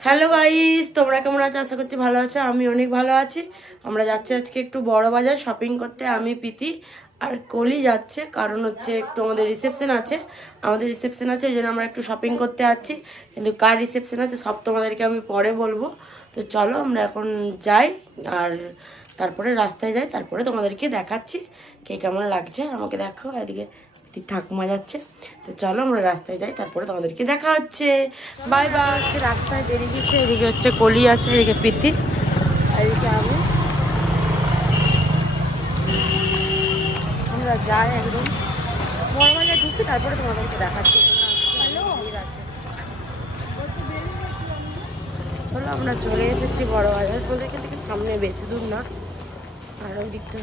Hello guys, তোমরা কেমন আছো? আশা করছি ভালো আছো। আমি অনেক ভালো আছি। আমরা যাচ্ছি আজকে একটু বড় বাজার শপিং করতে। আমি প্রীতি আর কলি যাচ্ছে, কারণ হচ্ছে একটু আমাদের রিসেপশন আছে। ওই জন্য আমরা একটু শপিং করতে যাচ্ছি। কিন্তু কার রিসেপশন আছে সব তোমাদেরকে আমি পরে বলবো। তো চলো আমরা এখন যাই, আর তারপরে রাস্তায় যাই, তারপরে তোমাদেরকে দেখাচ্ছি কে কেমন লাগছে। আমাকে দেখো, এদিকে ঠাকুমা যাচ্ছে। তো চলো আমরা রাস্তায় যাই, তারপরে তোমাদেরকে দেখা হচ্ছে। Bye bye. রাস্তায় বেরিয়ে গেছে, এদিকে হচ্ছে কলি আছে, এদিকে প্রীতি, এদিকে আমি। আমরা যাই একদম বড় বাজার ঢুকি, তারপরে তোমাদেরকে দেখাচ্ছি। চলো আমরা চলে এসেছি বড় বাজার। বলতে এখান থেকে সামনে, বেশি দূর না। আর ওই দিকটা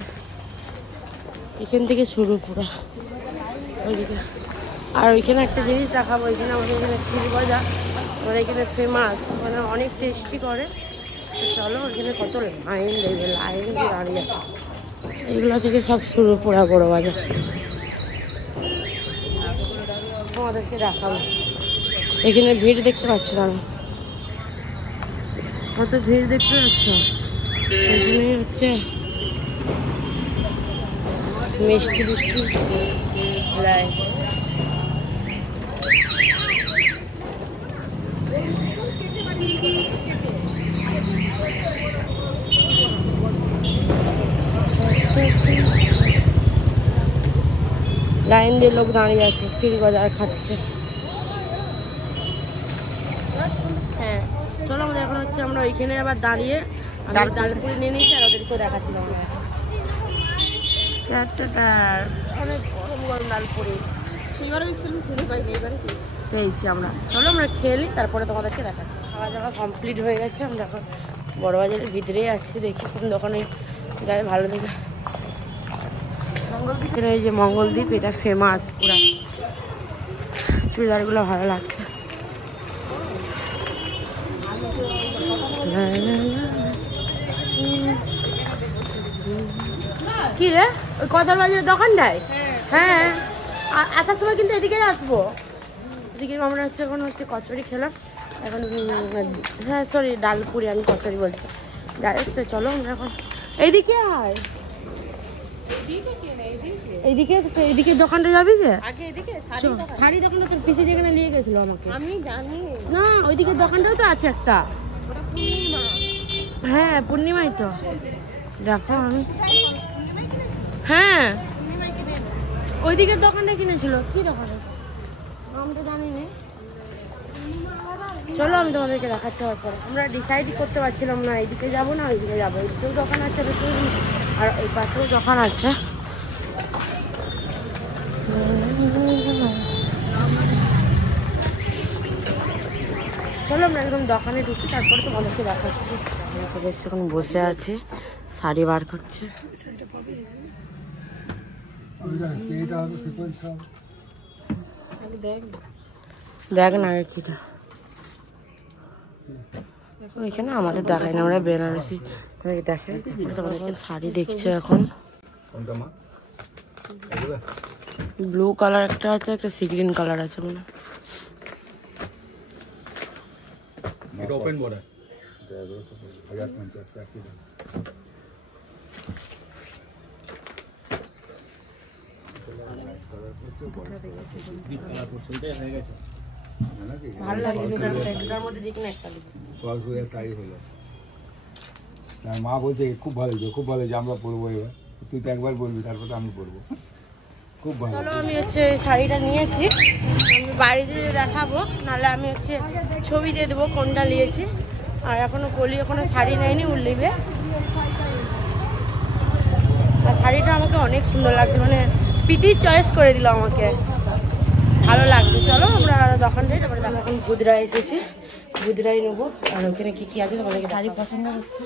এখান থেকে শুরু পুরো ওইদিকে। আর ওইখানে একটা জিনিস দেখাবো, ওইখানে আমাদের এখানে ক্ষীর গজা আমাদের এখানে ফেমাস, মানে অনেক টেস্টি করে। তো চলো, ওইখানে কত লাইন দেবে, লাইন দিয়ে দাঁড়িয়ে আছে। এগুলো থেকে সব শুরু পুরা বড় বাজার। তোমাদেরকে দেখাবো, এখানে ভিড় দেখতে পাচ্ছ না? কত ভিড় দেখতে পাচ্ছ? এখানে হচ্ছে মিষ্টি মিষ্টি লাইন। লাইন দিয়ে লোক দাঁড়িয়ে আছে, ক্ষীর গজা খাচ্ছে। হ্যাঁ চলো, আমাদের এখন হচ্ছে আমরা ওইখানে আবার দাঁড়িয়ে ডালপুরি নিয়ে নিয়েছি, আর ওদেরকেও দেখাচ্ছিলাম অনেক গরম গরম ডালপুরি পেয়েছি আমরা। চলো আমরা খেয়ে নিই, তারপরে তোমাদেরকে দেখাচ্ছি। খাওয়া দাওয়া কমপ্লিট হয়ে গেছে, আমরা এখন বড় বাজারের ভিতরেই আছি। দেখি কোন দোকানে যাই ভালো দেখে। এই যে মঙ্গলদ্বীপ, এটা ফেমাস পুরা। চুড়িদারগুলো ভালো লাগছে। কি রে, ওই কদর বাজারের দোকানটায়? হ্যাঁ, আসার সময় কিন্তু এদিকে আসবো। এদিকে আমরা হচ্ছে এখন হচ্ছে কচুরি খেলাম এখন। হ্যাঁ সরি, ডালপুরি, আমি কচুরি বলছি। ডাইরেক্ট। তো চলো আমরা এখন এইদিকে আয়, এইদিকে এইদিকে দোকানটা যাবি যে শাড়ি দোকানটা তোর পিসি যেখানে নিয়ে গেছিল আমাকে। আমি জানি না, ওইদিকে দোকানটাও তো আছে একটা। হ্যাঁ পূর্ণিমাই তো। দেখো আমি, হ্যাঁ ওইদিকে দোকানটা কিনেছিল। কি দোকানে আমি তো জানি না। চলো আমি তোমাদেরকে দেখাচ্ছি। পরে আমরা ডিসাইডই করতে পারছিলাম না, এইদিকে যাবো না ওইদিকে যাবো। এইদিকেও দোকান আছে আর এই পাশেও দোকান আছে। চলো আমরা একদম দোকানে ঢুকি, তারপরে তোমাদেরকে দেখাচ্ছি। বেশ এখন বসে আছে, শাড়ি বার করছে। দেখ না কিটা ওইখানে আমাদের দেখায় না, আমরা বেনারসি দেখে। তোমাদেরকে শাড়ি দেখছে এখন। ব্লু কালার একটা আছে, একটা সি গ্রিন কালার আছে মনে। ভালো লাগে দুটার মধ্যে যে কোনো একটা দিবি। মা বলছে খুব ভালো হয়েছে, খুব ভালো হয়েছে, আমরা পরবো। এবার তুই তো একবার বলবি, তারপরে আমি পরবো। খুব ভালো। চলো আমি হচ্ছে শাড়িটা নিয়েছি, আমি বাড়িতে দেখাবো, নাহলে আমি হচ্ছে ছবি দিয়ে দেবো কোনটা নিয়েছি। আর এখনো কলি এখনো শাড়ি নেয়নি, উল নেবে। আর শাড়িটা আমাকে অনেক সুন্দর লাগছে, মানে প্রীতির চয়েস করে দিল আমাকে, ভালো লাগছে। চলো আমরা দোকান যাই, তারপরে আমরা এখন গুদরা এসেছি, গুদরাই নেবো। আর ওখানে কি কি আছে তোমাদেরকে। শাড়ি পছন্দ হচ্ছে,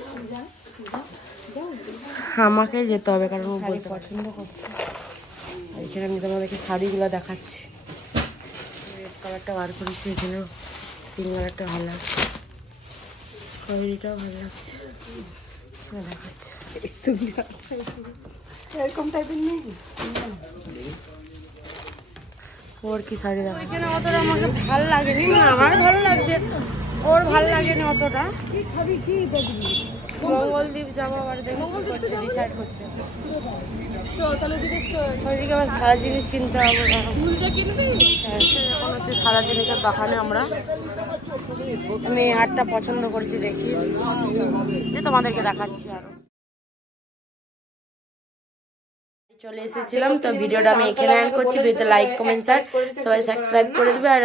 আমাকে যেতে হবে কারণ ও শাড়ি পছন্দ করছে। আর এখানে আমি তোমাদেরকে শাড়িগুলো দেখাচ্ছি। রেড কালারটা বার করেছি, এখানেও পিঙ্ক কালারটা ভালো লাগছে, খয়েরিটাও ভালো লাগছে। দেখাচ্ছি এরকম টাইপের নেই। ওর কি শাড়ি দেখো, এখানে অতটা আমাকে ভালো লাগেনি, আমার ভালো লাগছে। ওর ভাল লাগেনি অতটা। মঙ্গলদ্বীপ যাবো আবার, দেখে কি করছে, ডিসাইড করছে। ওইদিকে আবার সারা জিনিস কিনতে হবে। হ্যাঁ, এখন হচ্ছে সারা জিনিসের দোকানে আমরা। আমি এই হাটটা পছন্দ করেছি, দেখি যে তোমাদেরকে দেখাচ্ছি। আরো চলে এসেছিলাম, তো ভিডিওটা আমি এখানে এন্ড করছি। ভিডিওতে লাইক, কমেন্ট, শেয়ার সবাই সাবস্ক্রাইব করে দেবে। আর